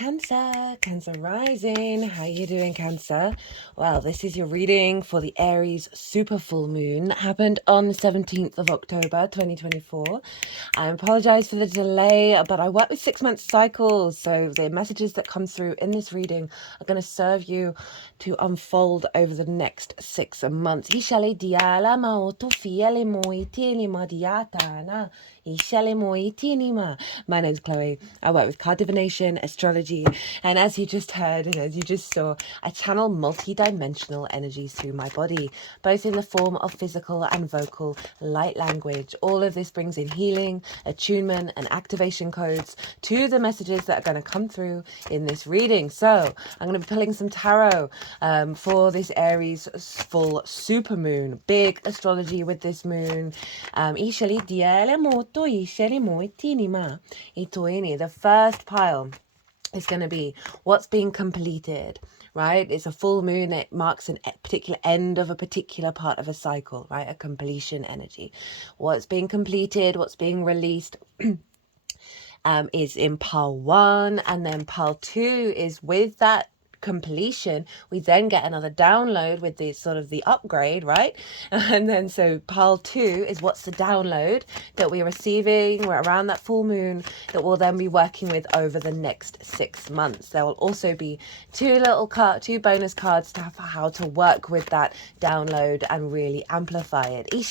Cancer rising. How you doing, Cancer? Well, this is your reading for the Aries super full moon that happened on the 17th of October 2024. I apologize for the delay, but I work with 6-month cycles, so the messages that come through in this reading are going to serve you to unfold over the next 6 months. My name's Chloe. I work with card divination, astrology, and as you just heard and as you just saw, I channel multi-dimensional energies through my body, both in the form of physical and vocal light language. All of this brings in healing, attunement, and activation codes to the messages that are going to come through in this reading. So I'm going to be pulling some tarot for this Aries full super moon. Big astrology with this moon. The first pile is going to be what's being completed, right? It's a full moon. It marks a particular end of a particular part of a cycle, right? A completion energy. What's being completed, what's being released is in pile 1, and then pile 2 is with that completion. We then get another download with the sort of the upgrade, right? And then so pile 2 is what's the download that we're receiving. We're around that full moon that we'll then be working with over the next 6 months. There will also be two bonus cards to have how to work with that download and really amplify it. As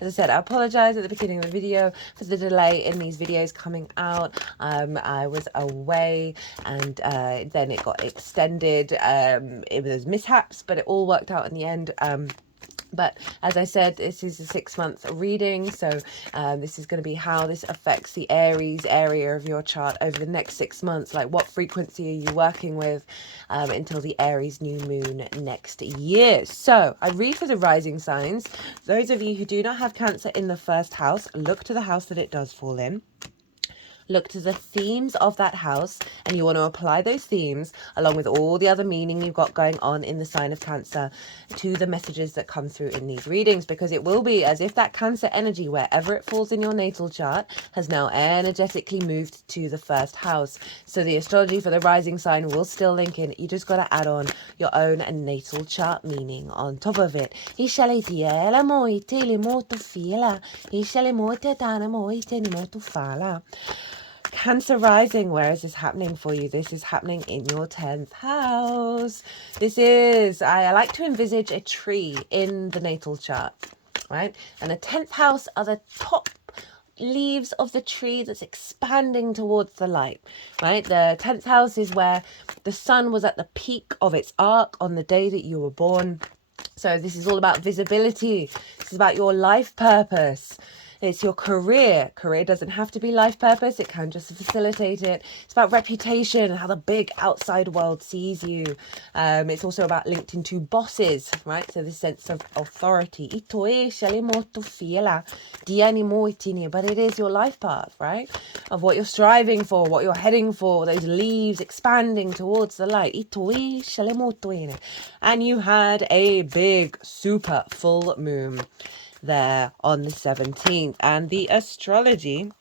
I said, I apologize at the beginning of the video for the delay in these videos coming out. I was away and then it got extended. It was mishaps, but it all worked out in the end. But as I said, this is a 6-month reading, so this is going to be how this affects the Aries area of your chart over the next 6 months. Like, what frequency are you working with until the Aries new moon next year? So I read for the rising signs. Those of you who do not have Cancer in the first house, look to the house that it does fall in. Look to the themes of that house, and you want to apply those themes along with all the other meaning you've got going on in the sign of Cancer to the messages that come through in these readings, because it will be as if that Cancer energy, wherever it falls in your natal chart, has now energetically moved to the first house. So the astrology for the rising sign will still link in. You just got to add on your own natal chart meaning on top of it. Cancer rising, where is this happening for you? This is happening in your 10th house. This is, I like to envisage a tree in the natal chart, right? And the 10th house are the top leaves of the tree that's expanding towards the light, right? The 10th house is where the sun was at the peak of its arc on the day that you were born. So this is all about visibility. This is about your life purpose. It's your career. Career doesn't have to be life purpose. It can just facilitate it. It's about reputation and how the big outside world sees you. It's also about linked into bosses, right? So this sense of authority. But it is your life path, right? Of what you're striving for, what you're heading for, those leaves expanding towards the light. And you had a big super full moon there on the 17th, and the astrology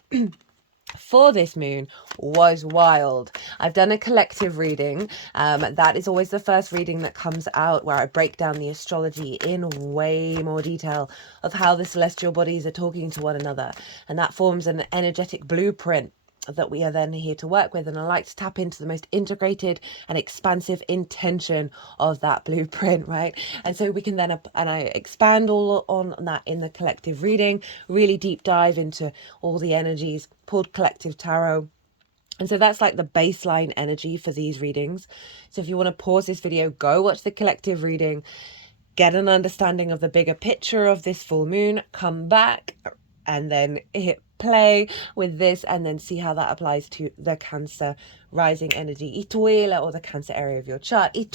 for this moon was wild. I've done a collective reading. That is always the first reading that comes out, where I break down the astrology in way more detail of how the celestial bodies are talking to one another, and that forms an energetic blueprint that we are then here to work with. And I like to tap into the most integrated and expansive intention of that blueprint, right? And so we can then and I expand all on that in the collective reading, really deep dive into all the energies, pulled collective tarot. And so that's like the baseline energy for these readings. So if you want to pause this video, go watch the collective reading, get an understanding of the bigger picture of this full moon, come back and then hit play with this, and then see how that applies to the Cancer rising energy, or the Cancer area of your chart. I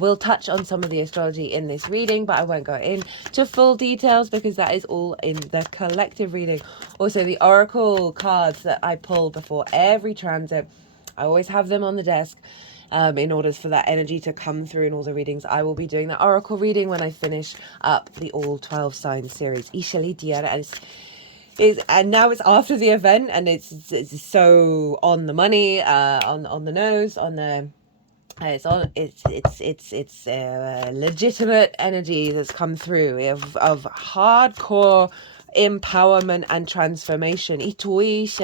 will touch on some of the astrology in this reading, but I won't go into full details because that is all in the collective reading. Also, the oracle cards that I pull before every transit, I always have them on the desk. in order for that energy to come through in all the readings. I will be doing the oracle reading when I finish up the all 12 signs series. And now it's after the event, and it's so on the money, on the nose, on the it's legitimate energy that's come through of hardcore empowerment and transformation. Because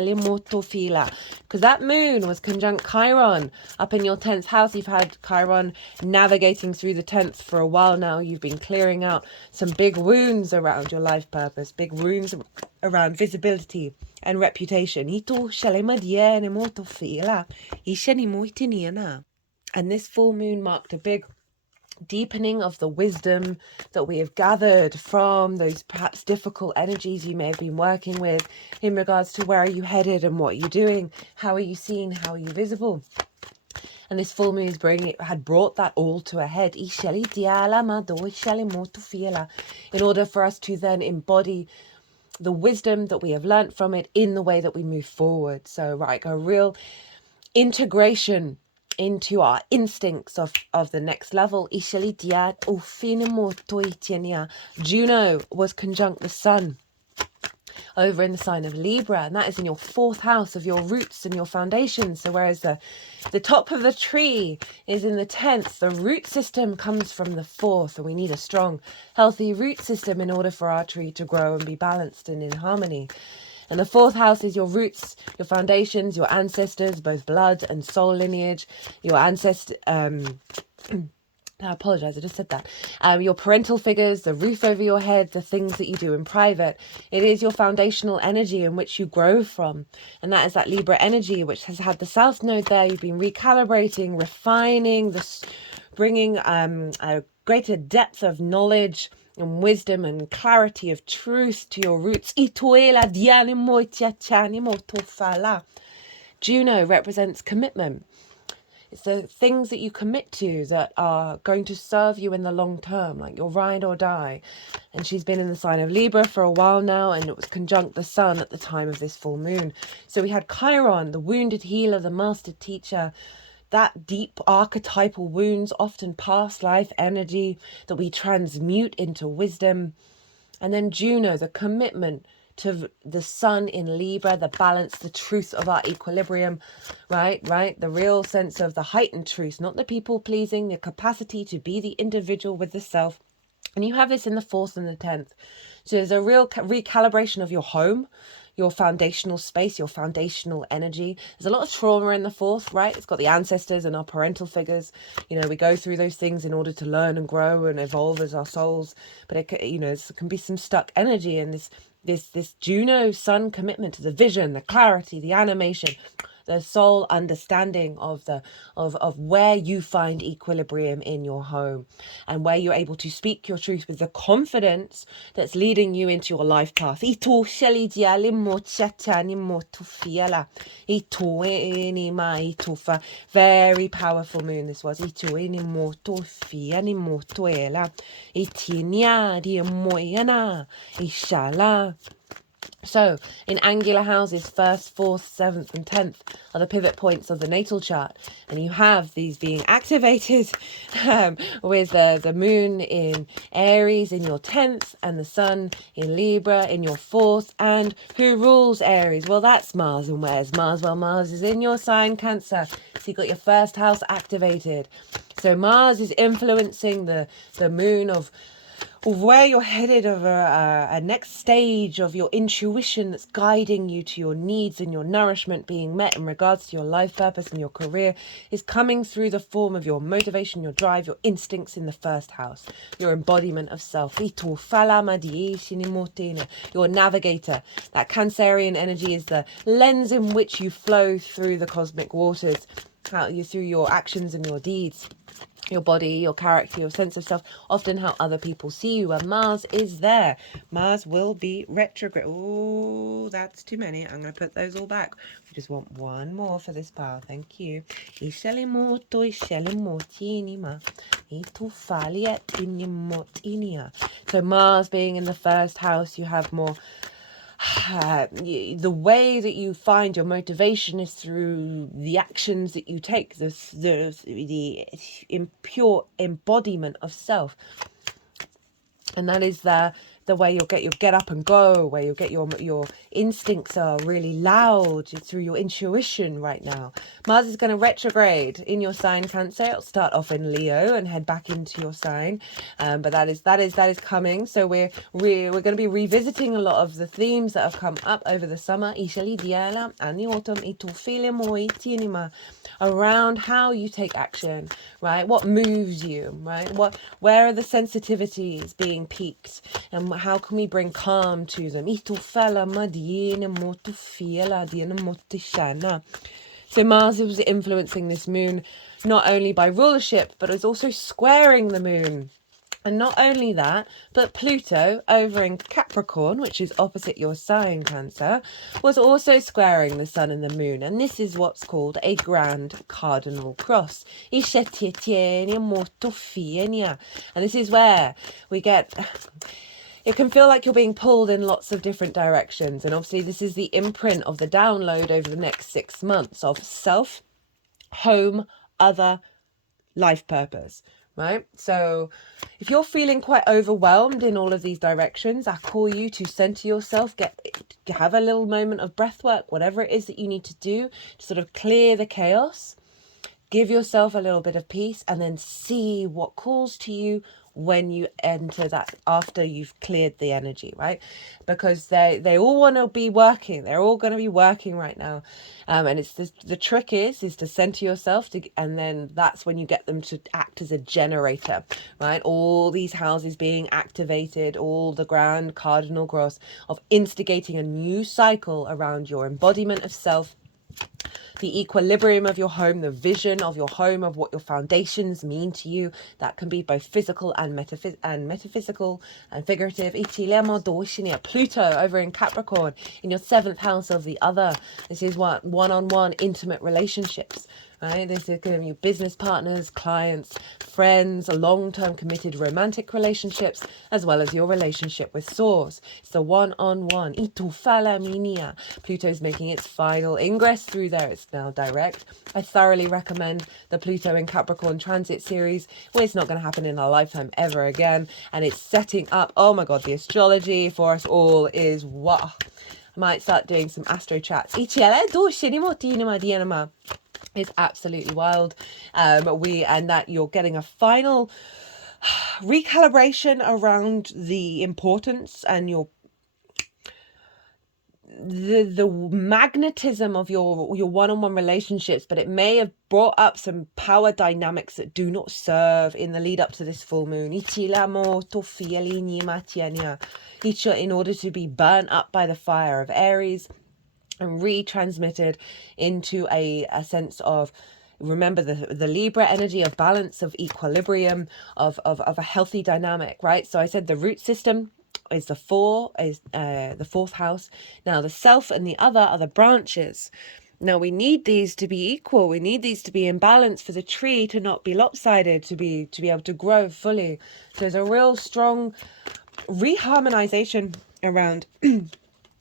that moon was conjunct Chiron up in your 10th house. You've had Chiron navigating through the 10th for a while now. You've been clearing out some big wounds around your life purpose, big wounds around visibility and reputation. And this full moon marked a big deepening of the wisdom that we have gathered from those perhaps difficult energies you may have been working with in regards to where are you headed and what are you doing, how are you seen, how are you visible. And this full moon had brought that all to a head in order for us to then embody the wisdom that we have learnt from it in the way that we move forward. So a real integration into our instincts of the next level. Juno was conjunct the sun over in the sign of Libra, and that is in your 4th house of your roots and your foundations. So whereas the top of the tree is in the 10th, the root system comes from the 4th, and we need a strong, healthy root system in order for our tree to grow and be balanced and in harmony. And the 4th house is your roots, your foundations, your ancestors, both blood and soul lineage, your ancestors. I apologize, I just said that. Your parental figures, the roof over your head, the things that you do in private. It is your foundational energy in which you grow from. And that is that Libra energy, which has had the South Node there. You've been recalibrating, refining, bringing a greater depth of knowledge and wisdom and clarity of truth to your roots. Juno represents commitment. It's the things that you commit to that are going to serve you in the long term, like your ride or die. And she's been in the sign of Libra for a while now, and it was conjunct the sun at the time of this full moon. So we had Chiron, the wounded healer, the master teacher, that deep archetypal wounds, often past life energy that we transmute into wisdom. And then Juno, the commitment to the sun in Libra, the balance, the truth of our equilibrium, right? The real sense of the heightened truth, not the people pleasing, the capacity to be the individual with the self. And you have this in the 4th and the 10th. So there's a real recalibration of your home, your foundational space, your foundational energy. There's a lot of trauma in the 4th, right? It's got the ancestors and our parental figures. We go through those things in order to learn and grow and evolve as our souls. But there can be some stuck energy in this Juno sun commitment to the vision, the clarity, the animation, the soul understanding of where you find equilibrium in your home and where you're able to speak your truth with the confidence that's leading you into your life path. Very powerful moon this was. So, in angular houses, 1st, 4th, 7th, and 10th are the pivot points of the natal chart. And you have these being activated with the moon in Aries in your 10th and the sun in Libra in your 4th. And who rules Aries? Well, that's Mars. And where's Mars? Well, Mars is in your sign, Cancer. So you've got your 1st house activated. So Mars is influencing the moon of where you're headed, of a next stage of your intuition that's guiding you to your needs and your nourishment being met in regards to your life purpose and your career, is coming through the form of your motivation, your drive, your instincts in the 1st house, your embodiment of self, your navigator. That Cancerian energy is the lens in which you flow through the cosmic waters, through your actions and your deeds. Your body, your character, your sense of self, often how other people see you. And Mars is there. Mars will be retrograde. Oh, that's too many. I'm going to put those all back. We just want one more for this pile. Thank you. So Mars being in the 1st house, you have more the way that you find your motivation is through the actions that you take, the impure embodiment of self. And that is the way you'll get your get up and go, where you'll get your instincts are really loud through your intuition right now. Mars is going to retrograde in your sign, Cancer. It'll start off in Leo and head back into your sign, but that is coming. So we're going to be revisiting a lot of the themes that have come up over the summer, and the autumn, around how you take action, right? What moves you, right? Where are the sensitivities being piqued, and how can we bring calm to them? So Mars was influencing this moon not only by rulership, but it's also squaring the moon. And not only that, but Pluto over in Capricorn, which is opposite your sign, Cancer, was also squaring the sun and the moon. And this is what's called a grand cardinal cross. And this is where we get... It can feel like you're being pulled in lots of different directions. And obviously this is the imprint of the download over the next 6 months of self, home, other, life purpose. Right? So if you're feeling quite overwhelmed in all of these directions, I call you to center yourself, have a little moment of breath work, whatever it is that you need to do to sort of clear the chaos. Give yourself a little bit of peace, and then see what calls to you when you enter that, after you've cleared the energy, right? Because they all want to be working. They're all going to be working right now. And it's the trick is to center yourself, and then that's when you get them to act as a generator, right? All these houses being activated, all the grand cardinal cross of instigating a new cycle around your embodiment of self, the equilibrium of your home, the vision of your home, of what your foundations mean to you. That can be both physical and metaphysical and figurative. Pluto over in Capricorn in your 7th house of the other. This is what one-on-one intimate relationships. Right? This is going to be business partners, clients, friends, long-term committed romantic relationships, as well as your relationship with Source. It's the one-on-one. Pluto's making its final ingress through there. It's now direct. I thoroughly recommend the Pluto in Capricorn transit series. Well, it's not going to happen in our lifetime ever again. And it's setting up, oh my God, the astrology for us all is what? I might start doing some astro chats. It's absolutely wild. And that you're getting a final recalibration around the importance and the magnetism of your one-on-one relationships, but it may have brought up some power dynamics that do not serve in the lead up to this full moon, in order to be burnt up by the fire of Aries and retransmitted into a sense of, remember, the Libra energy of balance, of equilibrium, of a healthy dynamic, right? So I said the root system is the 4th house. Now the self and the other are the branches. Now we need these to be equal. We need these to be in balance for the tree to not be lopsided, to be able to grow fully. So there's a real strong reharmonization around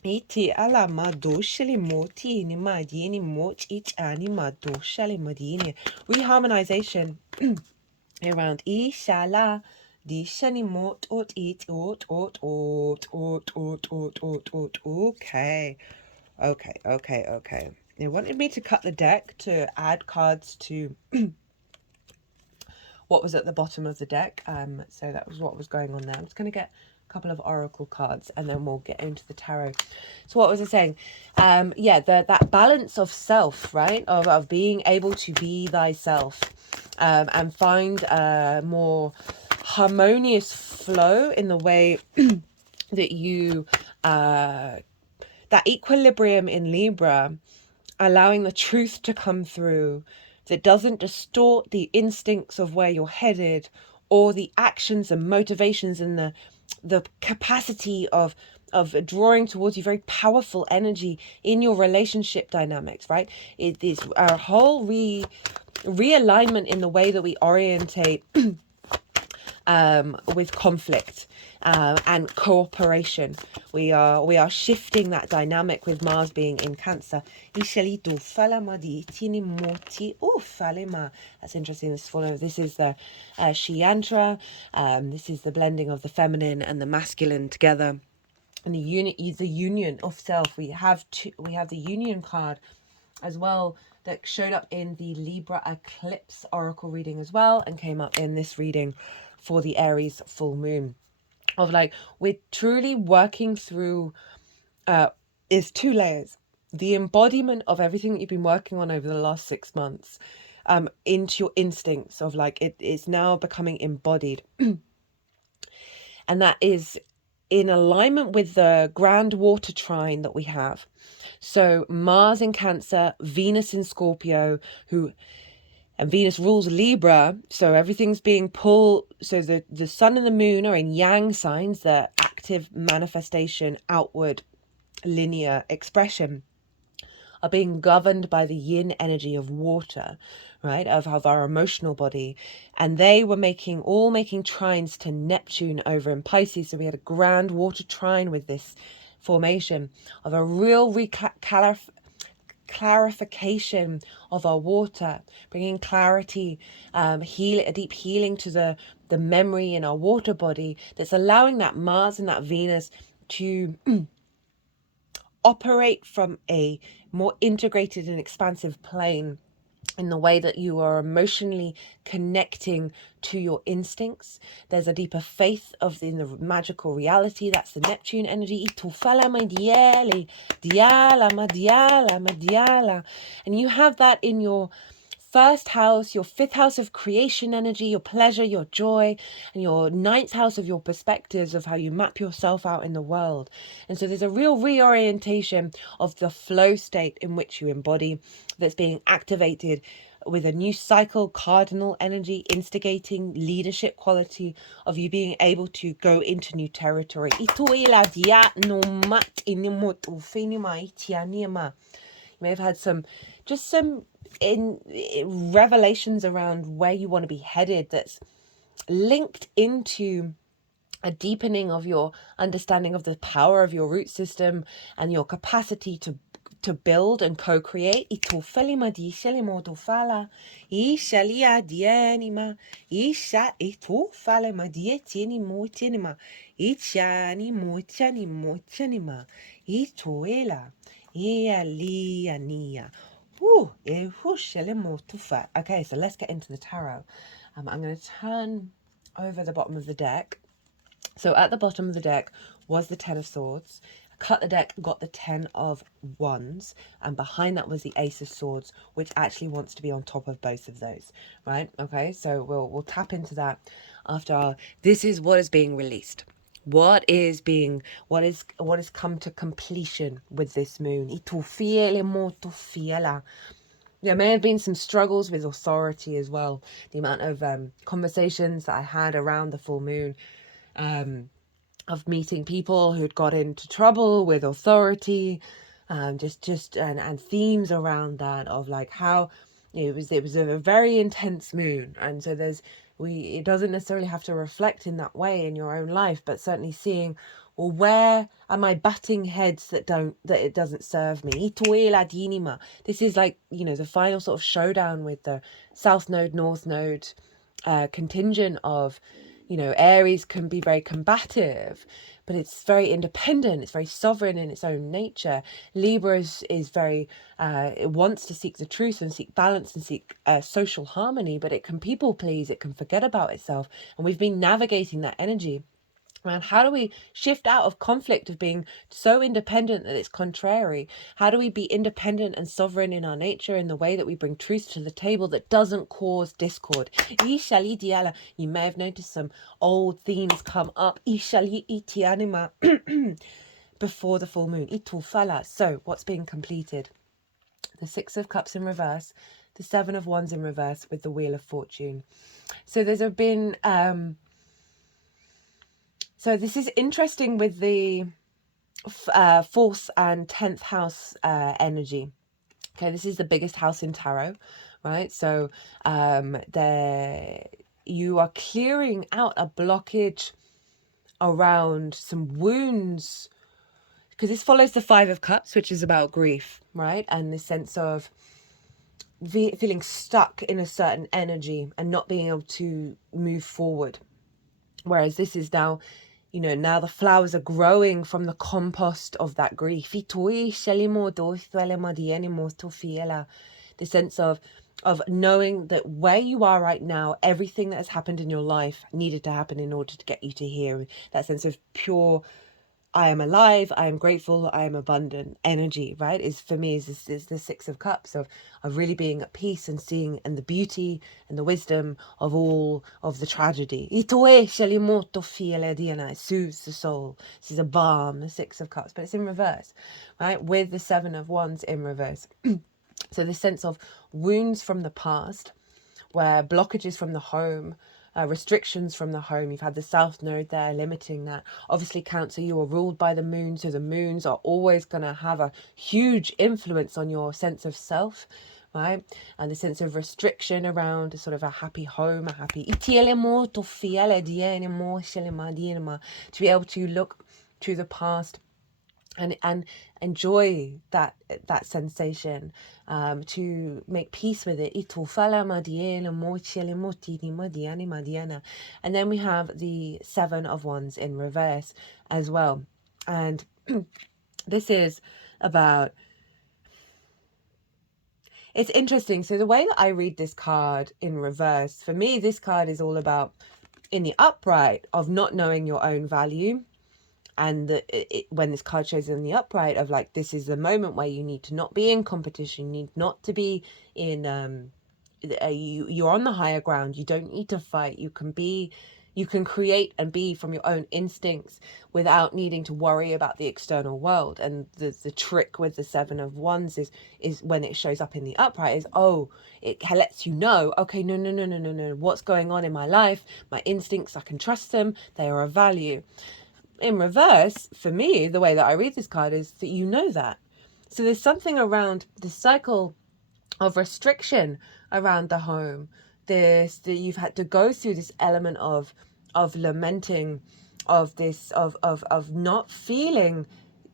reharmonization around ishala dishani mot ot it ot. Okay. They wanted me to cut the deck to add cards to what was at the bottom of the deck. So that was what was going on there. I'm just going to get couple of oracle cards and then we'll get into the tarot. So what was I saying? That balance of self, right, of being able to be thyself, and find a more harmonious flow in the way that you that equilibrium in Libra, allowing the truth to come through that doesn't distort the instincts of where you're headed, or the actions and motivations and the capacity of drawing towards you very powerful energy in your relationship dynamics, right? It is a whole realignment in the way that we orientate with conflict and cooperation. We are shifting that dynamic with Mars being in Cancer. That's interesting. This is the She Yantra. This is the blending of the feminine and the masculine together, and the union of self. We have the union card as well that showed up in the Libra eclipse oracle reading as well, and came up in this reading for the Aries full moon, of like we're truly working through is 2 layers: the embodiment of everything that you've been working on over the last 6 months into your instincts, of like it's now becoming embodied. And that is in alignment with the grand water trine that we have. So Mars in Cancer, Venus in Scorpio, and Venus rules Libra, so everything's being pulled. So the sun and the moon are in yang signs, the active manifestation, outward linear expression, are being governed by the yin energy of water, right, of our emotional body. And they were making trines to Neptune over in Pisces. So we had a grand water trine with this formation of a real clarification of our water, bringing clarity, a deep healing to the memory in our water body, that's allowing that Mars and that Venus to operate from a more integrated and expansive plane, in the way that you are emotionally connecting to your instincts. There's a deeper faith in the magical reality. That's the Neptune energy. And you have that in your first house, your 5th house of creation energy, your pleasure, your joy, and your 9th house of your perspectives, of how you map yourself out in the world. And so there's a real reorientation of the flow state in which you embody, that's being activated with a new cycle, cardinal energy, instigating leadership quality of you being able to go into new territory. You may have had some revelations around where you want to be headed, that's linked into a deepening of your understanding of the power of your root system and your capacity to build and co-create. Okay, so let's get into the tarot. I'm going to turn over the bottom of the deck. So at the bottom of the deck was the 10 of Swords. I cut the deck, got the 10 of Wands, and behind that was the Ace of Swords, which actually wants to be on top of both of those, right? Okay, so we'll tap into that after this is what is being released. What is come to completion with this moon. There may have been some struggles with authority as well. The amount of conversations that I had around the full moon, of meeting people who'd got into trouble with authority, and themes around that, of like how it was a very intense moon. And so it doesn't necessarily have to reflect in that way in your own life, but certainly seeing, well, where am I butting heads that it doesn't serve me? This is like, the final sort of showdown with the South Node, North Node contingent of, Aries can be very combative, but it's very independent. It's very sovereign in its own nature. Libra is very, it wants to seek the truth and seek balance and seek social harmony, but it can people please. It can forget about itself. And we've been navigating that energy. And how do we shift out of conflict of being so independent that it's contrary? How do we be independent and sovereign in our nature, in the way that we bring truth to the table that doesn't cause discord? You may have noticed some old themes come up before the full moon. So what's being completed? The 6 of Cups in reverse, the 7 of Wands in reverse with the Wheel of Fortune. So there's been... So this is interesting with the 4th and 10th house energy. Okay, this is the biggest house in tarot, right? So you are clearing out a blockage around some wounds, because this follows the Five of Cups, which is about grief, right? And the sense of feeling stuck in a certain energy and not being able to move forward. Whereas this is now, you know, now the flowers are growing from the compost of that grief. The sense of knowing that where you are right now, everything that has happened in your life needed to happen in order to get you to here. That sense of pure, I am alive, I am grateful, I am abundant energy, right? Is for me is the Six of Cups of really being at peace and seeing and the beauty and the wisdom of all of the tragedy. It soothes the soul. This is a balm, the Six of Cups, but it's in reverse, right? With the Seven of Wands in reverse. So the sense of wounds from the past, where blockages from the home, restrictions from the home. You've had the South Node there limiting that. Obviously, Cancer, you are ruled by the moon, so the moons are always going to have a huge influence on your sense of self, right? And the sense of restriction around a sort of a happy home, a happy to be able to look to the past and enjoy that sensation, to make peace with it. And then we have the Seven of Wands in reverse as well, and this is about, it's interesting. So the way that I read this card in reverse, for me this card is all about, in the upright, of not knowing your own value. And when this card shows in the upright of like, this is the moment where you need to not be in competition, you need not to be in, you're on the higher ground, you don't need to fight, you can create and be from your own instincts without needing to worry about the external world. And the trick with the Seven of Wands is when it shows up in the upright is, oh, it lets you know, okay, no, what's going on in my life, my instincts, I can trust them, they are of value. In reverse, for me, the way that I read this card is that you know that. So there's something around the cycle of restriction around the home. That you've had to go through this element of lamenting, of this of not feeling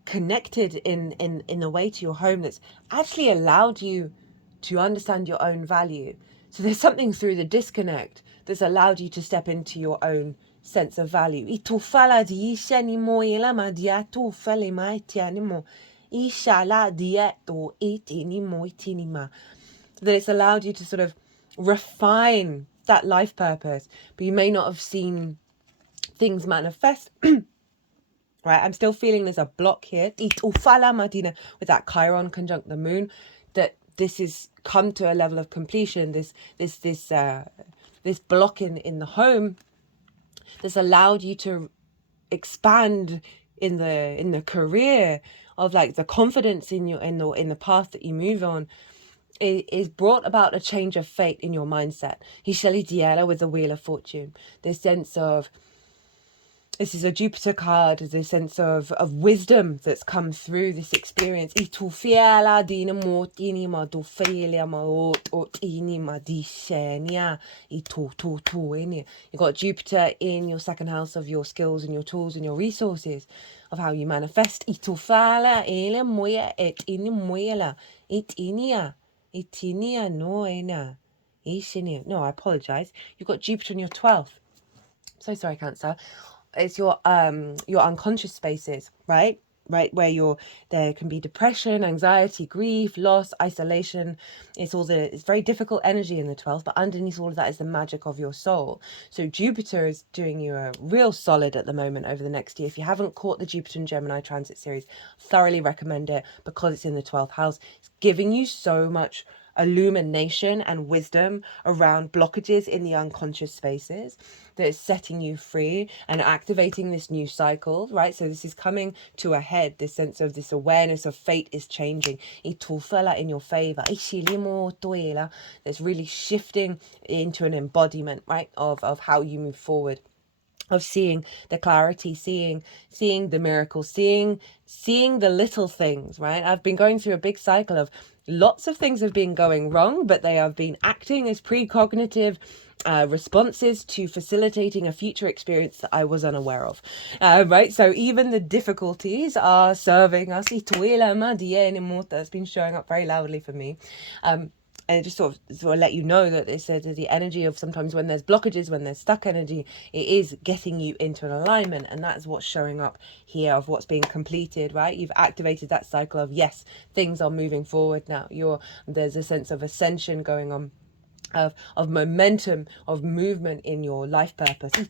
connected in a way to your home that's actually allowed you to understand your own value. So there's something through the disconnect that's allowed you to step into your own sense of value. That it's allowed you to sort of refine that life purpose, but you may not have seen things manifest. Right, I'm still feeling there's a block here with that Chiron conjunct the moon, that this is come to a level of completion, this block in the home that's allowed you to expand in the career, of like the confidence in the path that you move on. It is brought about a change of fate in your mindset. With the Wheel of Fortune, this sense of, this is a Jupiter card, the sense of wisdom that's come through this experience. You got Jupiter in your second house of your skills and your tools and your resources, of how you manifest. No, I apologize. You've got Jupiter in your 12th. So sorry, Cancer. It's your unconscious spaces, right, where there can be depression, anxiety, grief, loss, isolation. It's very difficult energy in the 12th, but underneath all of that is the magic of your soul. So Jupiter is doing you a real solid at the moment over the next year. If you haven't caught the Jupiter and Gemini transit series, thoroughly recommend it, because it's in the 12th house. It's giving you so much illumination and wisdom around blockages in the unconscious spaces, that is setting you free and activating this new cycle, right? So this is coming to a head, this sense of this awareness of fate is changing in your favor, that's really shifting into an embodiment, right, of how you move forward. of seeing the clarity, seeing the miracles, seeing the little things, right? I've been going through a big cycle of lots of things have been going wrong, but they have been acting as precognitive responses to facilitating a future experience that I was unaware of, right? So even the difficulties are serving us. It's been showing up very loudly for me. And it just sort of let you know that it says the energy of sometimes when there's blockages, when there's stuck energy, it is getting you into an alignment. And that's what's showing up here of what's being completed, right? You've activated that cycle of, yes, things are moving forward now. There's a sense of ascension going on, of momentum, of movement in your life purpose. And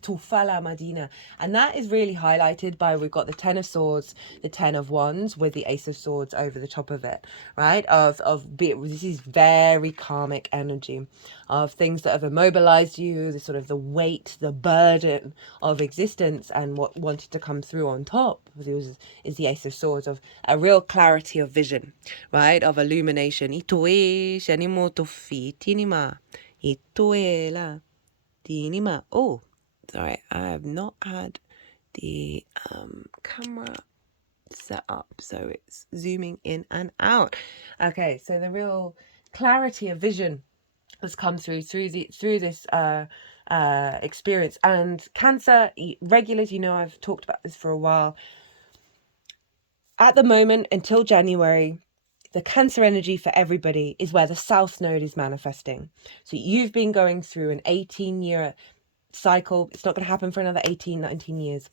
that is really highlighted by, we've got the 10 of Swords, the 10 of Wands with the Ace of Swords over the top of it, right? This is very karmic energy of things that have immobilized you, the sort of the weight, the burden of existence, and what wanted to come through on top is the Ace of Swords, of a real clarity of vision, right? Of illumination. Oh, sorry, I have not had the camera set up, so it's zooming in and out. Okay, so the real clarity of vision has come through this experience. And Cancer regulars, I've talked about this for a while. At the moment, until January, the Cancer energy for everybody is where the South Node is manifesting. So you've been going through an 18-year cycle. It's not going to happen for another 18, 19 years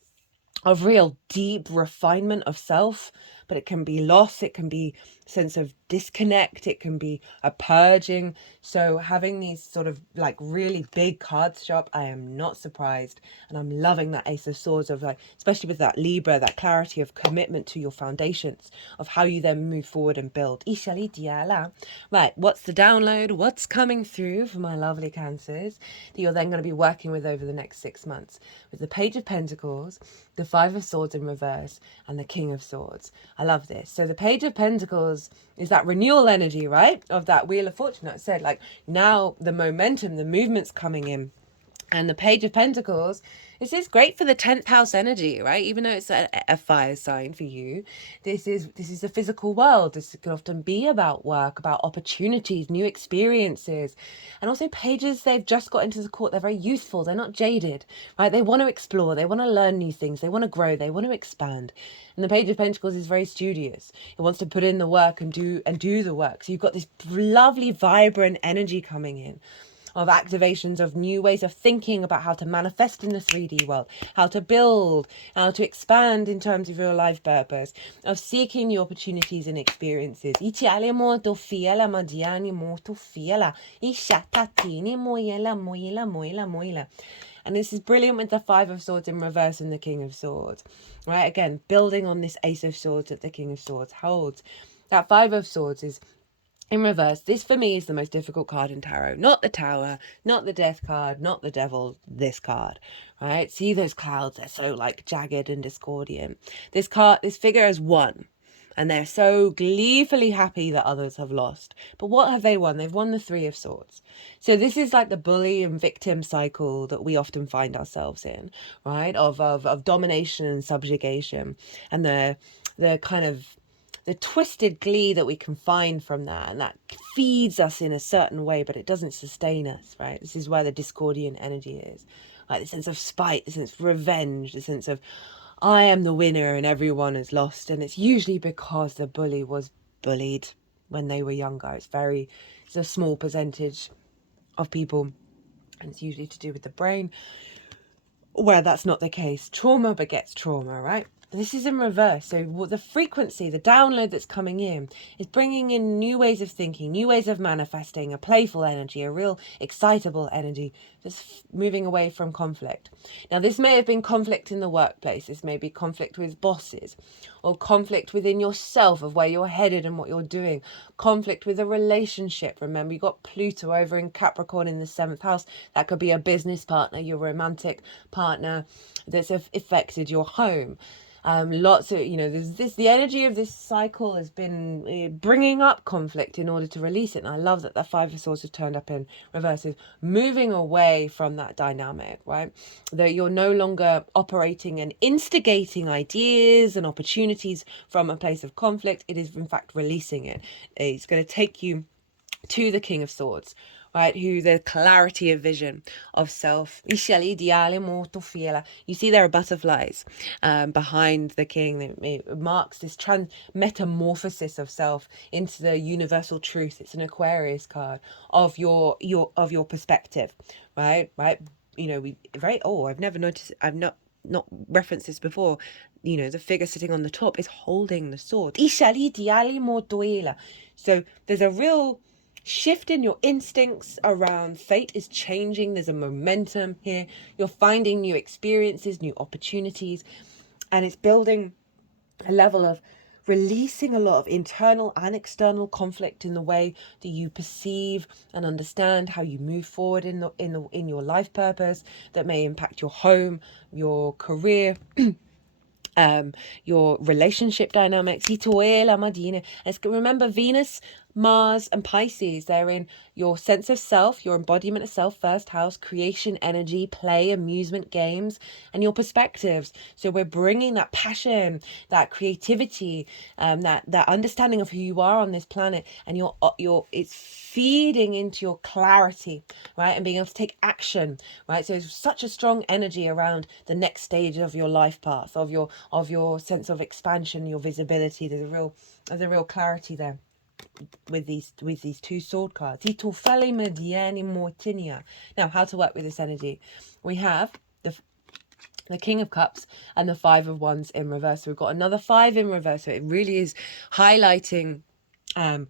of real deep refinement of self, but it can be loss, it can be a sense of disconnect, it can be a purging. So having these sort of like really big cards show up, I am not surprised, and I'm loving that Ace of Swords of, like, especially with that Libra, that clarity of commitment to your foundations, of how you then move forward and build. Right, what's the download? What's coming through for my lovely Cancers that you're then going to be working with over the next 6 months? With the Page of Pentacles, the Five of Swords in reverse, and the King of Swords. I love this. So the Page of Pentacles is that renewal energy, right? Of that Wheel of Fortune that said, like, now the momentum, the movement's coming in. And the Page of Pentacles, this is great for the 10th house energy, right? Even though it's a fire sign for you, this is the physical world. This can often be about work, about opportunities, new experiences. And also pages, they've just got into the court. They're very youthful. They're not jaded, right? They want to explore. They want to learn new things. They want to grow. They want to expand. And the Page of Pentacles is very studious. It wants to put in the work and do the work. So you've got this lovely, vibrant energy coming in, of activations, of new ways of thinking about how to manifest in the 3D world, how to build, how to expand in terms of your life purpose, of seeking new opportunities and experiences. And this is brilliant with the Five of Swords in reverse and the King of Swords, right? Again, building on this Ace of Swords that the King of Swords holds. That Five of Swords is in reverse. This for me is the most difficult card in tarot. Not the Tower, not the Death card, not the Devil, this card, right? See those clouds, they're so like jagged and discordant. This figure has won, and they're so gleefully happy that others have lost. But what have they won? They've won the Three of Swords. So this is like the bully and victim cycle that we often find ourselves in, right? Of domination and subjugation, and the kind of the twisted glee that we can find from that, and that feeds us in a certain way, but it doesn't sustain us, right? This is where the discordian energy is, like the sense of spite, the sense of revenge, the sense of I am the winner and everyone is lost. And it's usually because the bully was bullied when they were younger. It's a small percentage of people, and it's usually to do with the brain, where that's not the case. Trauma begets trauma, right? This is in reverse. So the frequency, the download that's coming in is bringing in new ways of thinking, new ways of manifesting, a playful energy, a real excitable energy that's moving away from conflict. Now, this may have been conflict in the workplace. This may be conflict with bosses, or conflict within yourself of where you're headed and what you're doing. Conflict with a relationship. Remember, you got Pluto over in Capricorn in the 7th house. That could be a business partner, your romantic partner. that's affected your home. Lots of, there's the energy of this cycle has been bringing up conflict in order to release it. And I love that the Five of Swords have turned up in reverse, is moving away from that dynamic, right? That you're no longer operating and instigating ideas and opportunities from a place of conflict. It is, in fact, releasing it. It's going to take you to the King of Swords, right? Who the clarity of vision of self. You see there are butterflies behind the king. It marks this metamorphosis of self into the universal truth. It's an Aquarius card of your perspective, right? I've never noticed. I've not referenced this before. The figure sitting on the top is holding the sword. So there's a real shift in your instincts around fate is changing. There's a momentum here. You're finding new experiences, new opportunities, and it's building a level of releasing a lot of internal and external conflict in the way that you perceive and understand how you move forward in your life purpose, that may impact your home, your career, your relationship dynamics. Remember, Venus, Mars and Pisces, they're in your sense of self, your embodiment of self, first house, creation, energy, play, amusement, games, and your perspectives. So we're bringing that passion, that creativity, that understanding of who you are on this planet, and it's feeding into your clarity, right? And being able to take action, right? So it's such a strong energy around the next stage of your life path, of your sense of expansion, your visibility. There's a real clarity there with these two sword cards. Now, how to work with this energy? We have the King of Cups and the Five of Wands in reverse. So we've got another 5 in reverse. So it really is highlighting and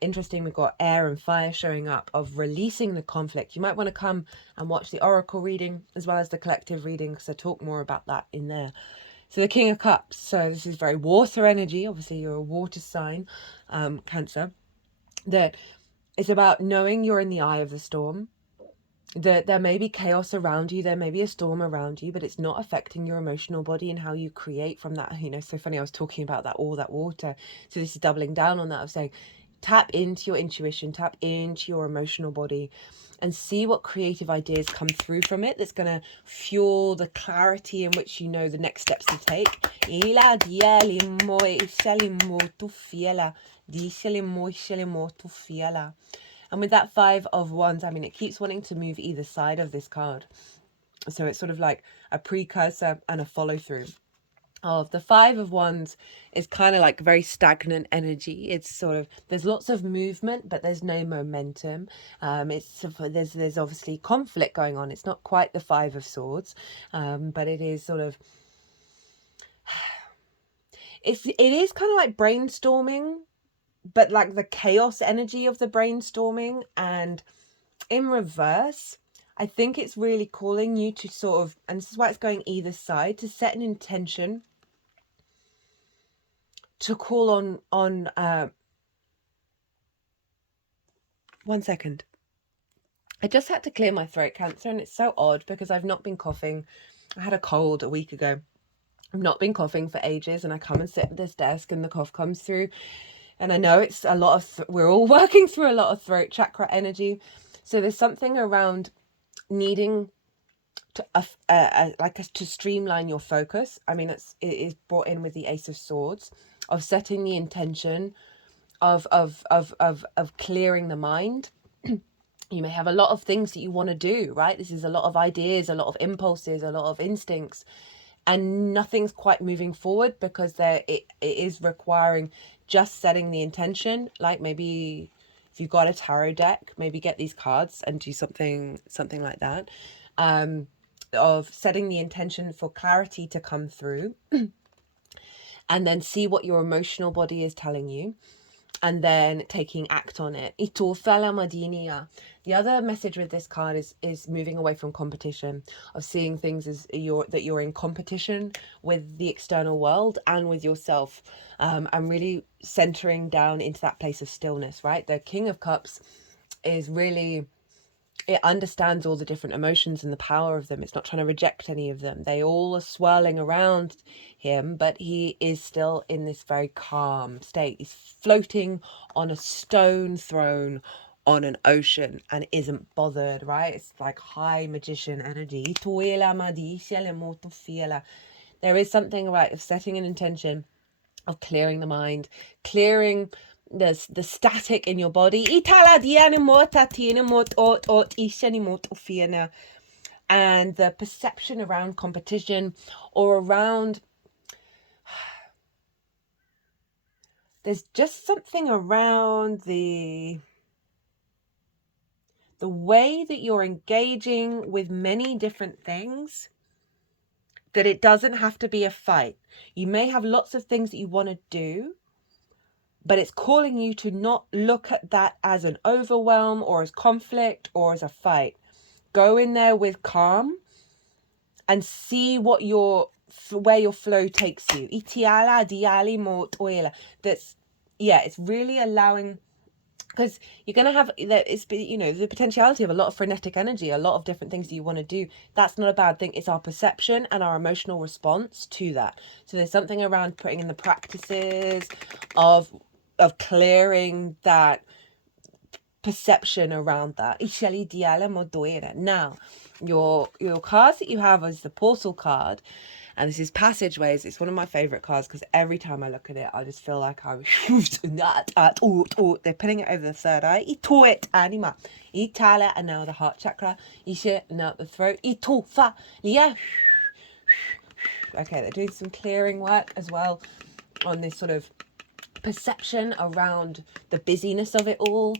interesting, we've got air and fire showing up, of releasing the conflict. You might want to come and watch the oracle reading as well as the collective reading, because I talk more about that in there. So the King of Cups, so this is very water energy. Obviously you're a water sign, Cancer. That it's about knowing you're in the eye of the storm, that there may be chaos around you, there may be a storm around you, but it's not affecting your emotional body and how you create from that. So funny, I was talking about that water. So this is doubling down on that, of saying, tap into your intuition, tap into your emotional body, and see what creative ideas come through from it that's going to fuel the clarity in which you know the next steps to take. And with that 5 of Wands, I mean, it keeps wanting to move either side of this card. So it's sort of like a precursor and a follow through. Of the 5 of Wands is kind of like very stagnant energy. It's sort of, there's lots of movement, but there's no momentum. There's obviously conflict going on. It's not quite the 5 of Swords, but it is sort of, it is kind of like brainstorming, but like the chaos energy of the brainstorming. And in reverse, I think it's really calling you to sort of, and this is why it's going either side, to set an intention, to call on 1 second. I just had to clear my throat, Cancer, and it's so odd because I've not been coughing. I had a cold a week ago. I've not been coughing for ages, and I come and sit at this desk and the cough comes through. And I know it's a lot of, we're all working through a lot of throat chakra energy. So there's something around needing to to streamline your focus. I mean, it is brought in with the Ace of Swords, of setting the intention of clearing the mind. You may have a lot of things that you want to do, right? This is a lot of ideas, a lot of impulses, a lot of instincts, and nothing's quite moving forward because it is requiring just setting the intention. Like maybe if you've got a tarot deck, maybe get these cards and do something like that, of setting the intention for clarity to come through and then see what your emotional body is telling you, and then taking act on it. The other message with this card is moving away from competition, of seeing things as you're in competition with the external world and with yourself, and really centering down into that place of stillness, right? The King of Cups is really it understands all the different emotions and the power of them. It's not trying to reject any of them. They all are swirling around him, but he is still in this very calm state. He's floating on a stone throne on an ocean and isn't bothered, right? It's like high magician energy. There is something, right, of setting an intention, of clearing the mind, clearing the static in your body, and the perception around competition, or around, there's just something around the way that you're engaging with many different things, that it doesn't have to be a fight. You may have lots of things that you want to do, but it's calling you to not look at that as an overwhelm or as conflict or as a fight. Go in there with calm and see what where your flow takes you. That's, yeah, it's really allowing, because you're going to have, it's, the potentiality of a lot of frenetic energy, a lot of different things that you want to do. That's not a bad thing. It's our perception and our emotional response to that. So there's something around putting in the practices of clearing that perception around that. Now, your cards that you have is the portal card, and this is passageways. It's one of my favorite cards because every time I look at it, I just feel like I'm they're putting it over the third eye. And now the heart chakra. Now the throat. Okay, they're doing some clearing work as well on this sort of perception around the busyness of it all.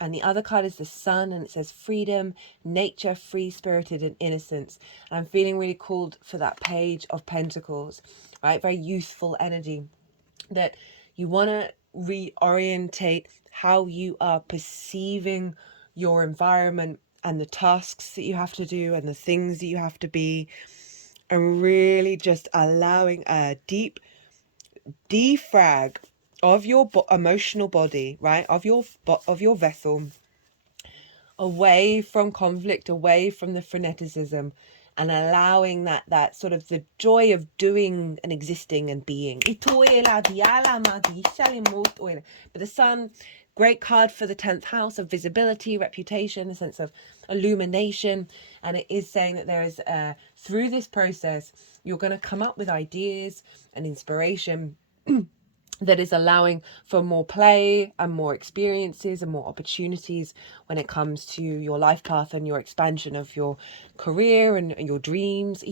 And the other card is the sun, and it says freedom, nature, free-spirited, and innocence. And I'm feeling really called for that page of pentacles, right? Very youthful energy, that you want to reorientate how you are perceiving your environment and the tasks that you have to do and the things that you have to be, and really just allowing a deep defrag of your emotional body, right, of your vessel, away from conflict, away from the freneticism, and allowing that sort of the joy of doing and existing and being. But the sun, great card for the 10th house of visibility, reputation, a sense of illumination. And it is saying that there is, through this process, you're going to come up with ideas and inspiration that is allowing for more play and more experiences and more opportunities when it comes to your life path and your expansion of your career and your dreams.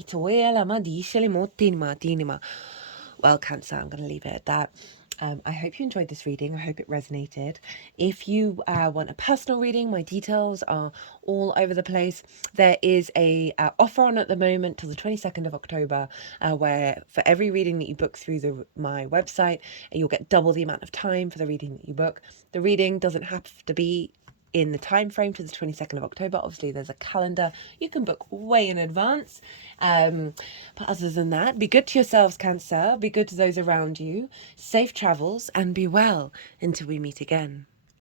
Well, Cancer, I'm going to leave it at that. I hope you enjoyed this reading. I hope it resonated. If you want a personal reading, my details are all over the place. There is a offer on at the moment till the 22nd of October, where for every reading that you book through my website, you'll get double the amount of time for the reading that you book. The reading doesn't have to be in the time frame to the 22nd of October. Obviously, there's a calendar. You can book way in advance. But other than that, be good to yourselves, Cancer. Be good to those around you. Safe travels and be well until we meet again.